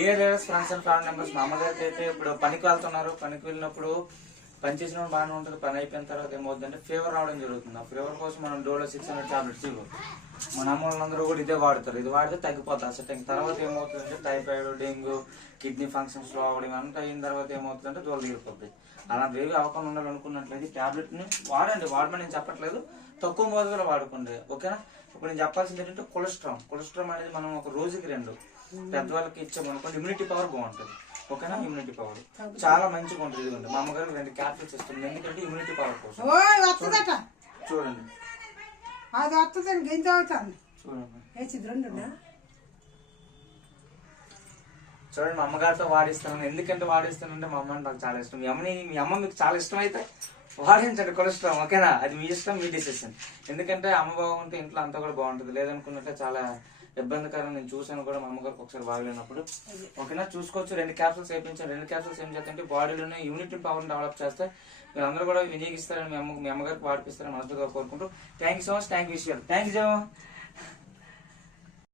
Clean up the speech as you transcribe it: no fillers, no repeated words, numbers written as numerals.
Dear leaders, friends and family members, మా అమ్మగారికి అయితే ఇప్పుడు పనికి వెళ్తున్నారు. పనికి వెళ్ళినప్పుడు పని చేసిన బాగానే ఉంటుంది. పని అయిపోయిన తర్వాత ఏమవుతుందంటే ఫీవర్ రావడం జరుగుతుంది. ఆ ఫీవర్ కోసం మనం డోలో 600 టాబ్లెట్స్ ఇవ్వం. మన అమ్మ వాళ్ళందరూ కూడా ఇదే వాడతారు. ఇది వాడితే తగ్గిపోతుంది అసలు. తర్వాత ఏమవుతుందంటే టైఫాయిడ్, డెంగ్యూ, కిడ్నీ ఫంక్షన్స్ లో అవడం అంతా అయిన తర్వాత ఏమవుతుందంటే దూరం తీరిపోతుంది. అలా వేగి అవకాశం ఉండాలనుకున్నట్లయితే టాబ్లెట్ ని వాడమని నేను చెప్పట్లేదు, తక్కువ మోతాదులో వాడుకోండి, ఓకేనా. ఇప్పుడు నేను చెప్పాల్సింది ఏంటంటే కొలెస్ట్రాల్ అనేది మనం ఒక రోజుకి 2 పెద్దవాళ్ళకి ఇచ్చామనుకోండి ఇమ్యూనిటీ పవర్ బాగుంటుంది, ఓకేనా. ఇమ్యూనిటీ పవర్ చాలా మంచిగా ఉంటుంది. ఇదిగోండి మా అమ్మగారికి 2 క్యాప్సూల్స్ ఇస్తుంది, ఎందుకంటే ఇమ్యూనిటీ పవర్ కోసం. చూడండి అది వస్తుందండి, గింజ అవుతుంది. చూడండి మా అమ్మగారితో వాడిస్తాను. ఎందుకంటే వాడిస్తానంటే మా అమ్మ నాకు చాలా ఇష్టం. మీ అమ్మ మీకు చాలా ఇష్టం అయితే వాడించండి కొలెస్ట్రాల్, ఓకేనా. అది మీ ఇష్టం, మీ డిసిషన్. ఎందుకంటే అమ్మ బాగుంటే ఇంట్లో అంతా కూడా బాగుంటుంది. లేదనుకున్నట్టే చాలా ఇబ్బందికరం. నేను చూసాను కూడా మా అమ్మగారికి ఒకసారి బాగలేనప్పుడు, ఓకేనా. చూసుకోవచ్చు. 2 క్యాప్సూల్స్ వేయించాను. 2 క్యాప్సూల్స్ ఏం చేస్తాయంటే బాడీలోనే ఇమ్యూనిటీ పవర్ డెవలప్ చేస్తే మీరు అందరూ కూడా వినియోగిస్తారని మీ అమ్మగారికి వాడిపిస్తారని మనసుగా కోరుకుంటూ thank you so much. Thank you.